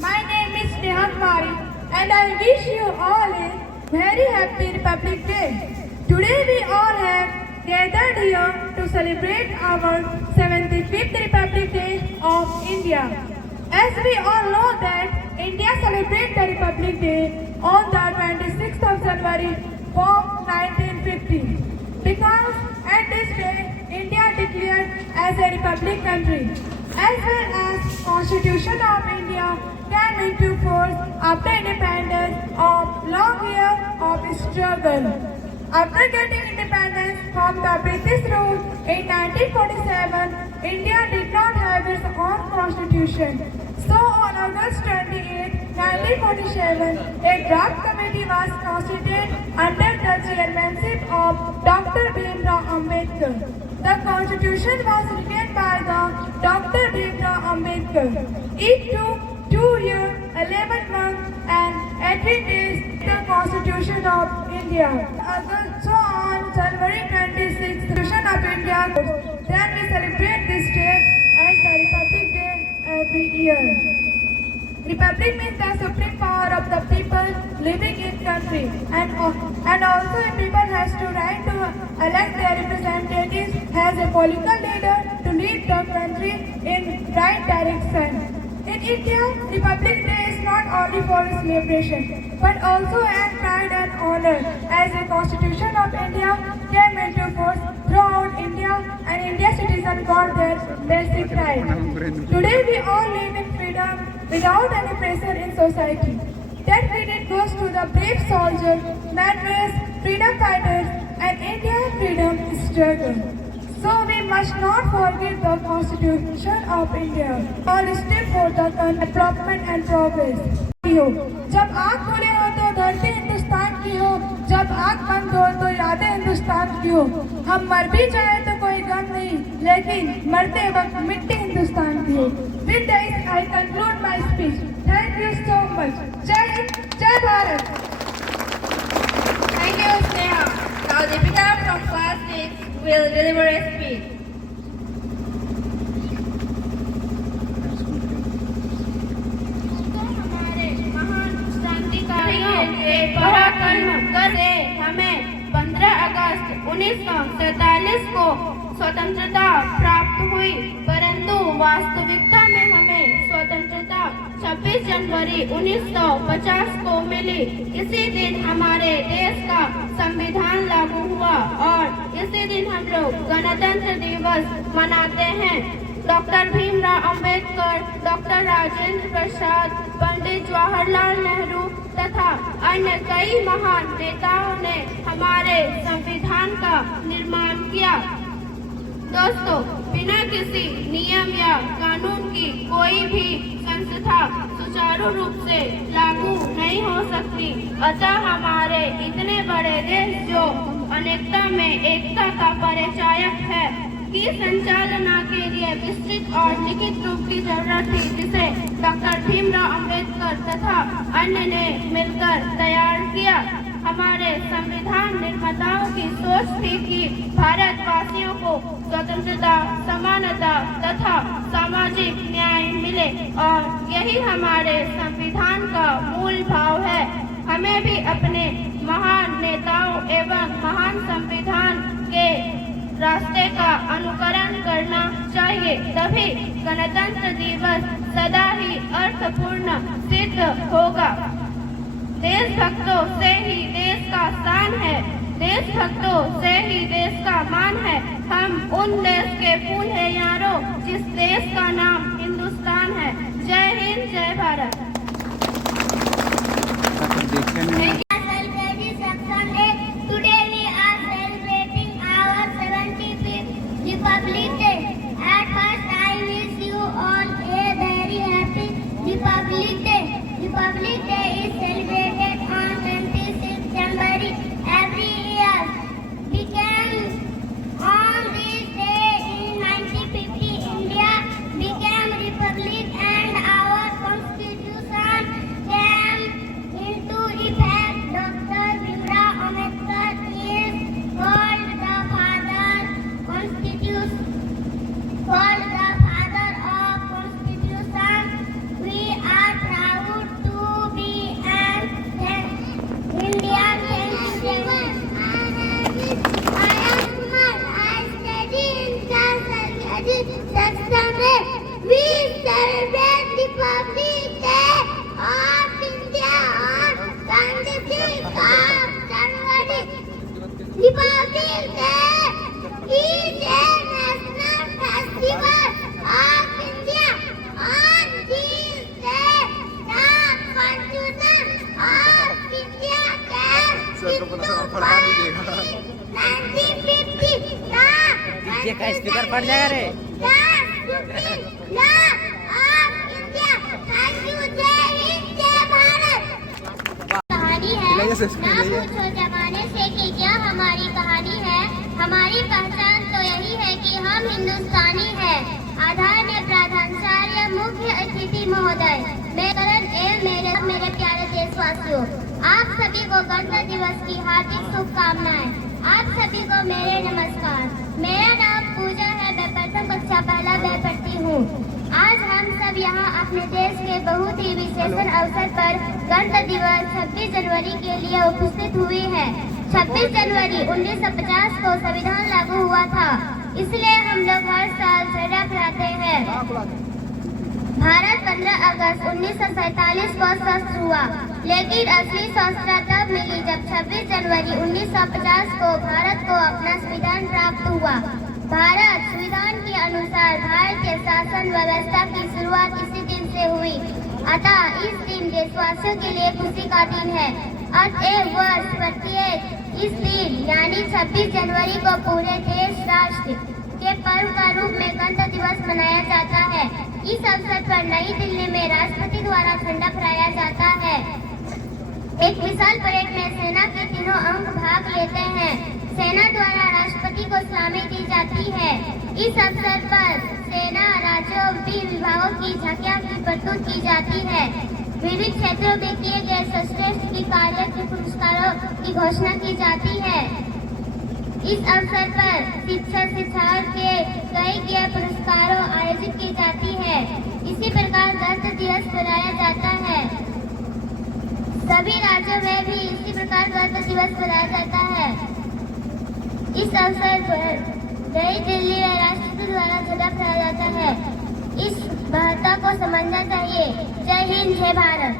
My name is Neha Kumari and I wish you all a very happy Republic Day. Today we all have gathered here to celebrate our 75th Republic Day of India. As we all know that India celebrates the Republic Day on the 26th of January from 1950 because at this day India declared as a republic country as well as Constitution of India came into force after independence of long years of struggle. After getting independence from the British rule in 1947, India did not have its own constitution. So on August 28, 1947, a draft committee was constituted under the chairmanship of Dr. Bhimrao Ambedkar. The constitution was written by the Dr. Bhimrao Ambedkar. It took 2 years, 11 months and 18 days the Constitution of India. So on January 26th, Constitution of India, then we celebrate this day as the Republic Day every year. Republic means the supreme power of the people living in country and also a people has to right to elect their representatives as a political leader to lead the country in right direction. In India, Republic Day is not only for celebration, but also an pride and honor as the Constitution of India came into force throughout India and Indian citizens got their basic rights. Today we all live in freedom without any pressure in society. That credit goes to the brave soldiers, martyrs, freedom fighters and India's freedom struggle. So we must not forget the Constitution of India. All step for the development and progress. जब आँख खोले हो तो धरती हिंदुस्तान की हो, जब आँख बंद हो तो यादें हिंदुस्तान की हो। हम मर भी जाए तो कोई गम नहीं, लेकिन मरते वक्त मिट्टी हिंदुस्तान की हो। With this I conclude my speech. Thank you so much. जय हिंद, जय Bharat. Thank you, Sneha. Now Deepika from class 6 will deliver a speech. पराक्रम से हमें 15 अगस्त 1947 को स्वतंत्रता प्राप्त हुई, परंतु वास्तविकता में हमें स्वतंत्रता 26 जनवरी 1950 को मिली। इसी दिन हमारे देश का संविधान लागू हुआ और इसी दिन हम लोग गणतंत्र दिवस मनाते हैं। डॉक्टर भीमराव अंबेडकर, डॉक्टर राजेंद्र प्रसाद, पंडित जवाहरलाल नेहरू तथा अन्य कई महान नेताओं ने हमारे संविधान का निर्माण किया। दोस्तों, बिना किसी नियम या कानून की कोई भी संस्था सुचारू रूप से लागू नहीं हो सकती। अतः हमारे इतने बड़े देश जो अनेकता में एकता का परिचायक है की संचालना के लिए विस्तृत और लिखित रूप की जरूरत थी, जिसे डॉक्टर भीमराव अंबेडकर तथा अन्य ने मिलकर तैयार किया। हमारे संविधान निर्माताओं की सोच थी कि भारतवासियों को स्वतंत्रता, समानता तथा सामाजिक न्याय मिले और यही हमारे संविधान का मूल भाव है। हमें भी अपने महान नेताओं एवं महान संविधान के रास्ते का अनुकरण करना चाहिए, तभी गणतंत्र दिवस सदा ही अर्थपूर्ण सिद्ध होगा। देशभक्तों से ही देश का शान है, देशभक्तों से ही देश का मान है। हम उन देश के फूल हैं यारों, जिस देश का नाम हिंदुस्तान है। जय हिंद, जय Bharat. Republic Day. At first, I wish you all a very happy Republic Day. Republic Day is celebrated on 26 January every year. On this day in 1950, India became republic and our constitution came into effect Republic Day is a national festival of India. On this day, the Constitution of India came into force in 1950. ये का speaker फट जाएगा रे। The Supreme Law of India. Thank you, जय हिंद, जय भारत। कहानी है ना पूछो जमाने से कि क्या हमारी कहानी है। हमारी पहचान तो यही है कि हम हिंदुस्तानी हैं। आधार में प्रधानाचार्य मुख्य अतिथि महोदय, मैं करण एवं मेरे प्यारे देशवासियों, आप सभी को गणतंत्र दिवस की हार्दिक शुभकामनाएं। आप सभी को मेरे नमस्कार। मेरा नाम पूजा है, मैं प्रथम कक्षा पहला में पढ़ती हूँ। आज हम सब यहाँ अपने देश के बहुत ही विशेष अवसर पर गणतंत्र दिवस 26 जनवरी के लिए उपस्थित हुई है। 26 जनवरी 1950 को संविधान लागू हुआ था, इसलिए हम लोग हर साल झंडा फहराते हैं। भारत 15 अगस्त 1947 को स्वतंत्र हुआ, लेकिन असली स्वतंत्रता तब मिली जब 26 जनवरी 1950 को भारत को अपना संविधान प्राप्त हुआ। भारत संविधान के अनुसार भारतीय शासन व्यवस्था की शुरुआत इसी दिन से हुई, अतः इस दिन देशवासियों के लिए खुशी का दिन है। अतएव वर्ष प्रत्येक इस दिन यानी 26 जनवरी को पूरे देश राष्ट्र के पर्व का रूप में गणतंत्र दिवस मनाया जाता है। इस अवसर पर नई दिल्ली में राष्ट्रपति द्वारा झंडा फहराया जाता है। एक विशाल परेड में सेना के तीनों अंग भाग लेते हैं। सेना द्वारा राष्ट्रपति को सलामी दी जाती है। इस अवसर पर सेना राज्यों विभागों की झांकियां की प्रस्तुत की जाती है। विविध क्षेत्रों में किए गए सर्वश्रेष्ठ की कार्य के पुरस्कारों की घोषणा की जाती है। इस अवसर पर शिक्षाओं के कई गए पुरस्कारों आयोजित की जाती है। इसी प्रकार गणतंत्र दिवस मनाया जाता है। सभी राज्यों में भी इसी प्रकार गणतंत्र दिवस मनाया जाता है। इस अवसर पर नई दिल्ली में राष्ट्रपति द्वारा झंडा फहराया जाता है। इस महत्व को समझना चाहिए। जय हिंद, जय भारत।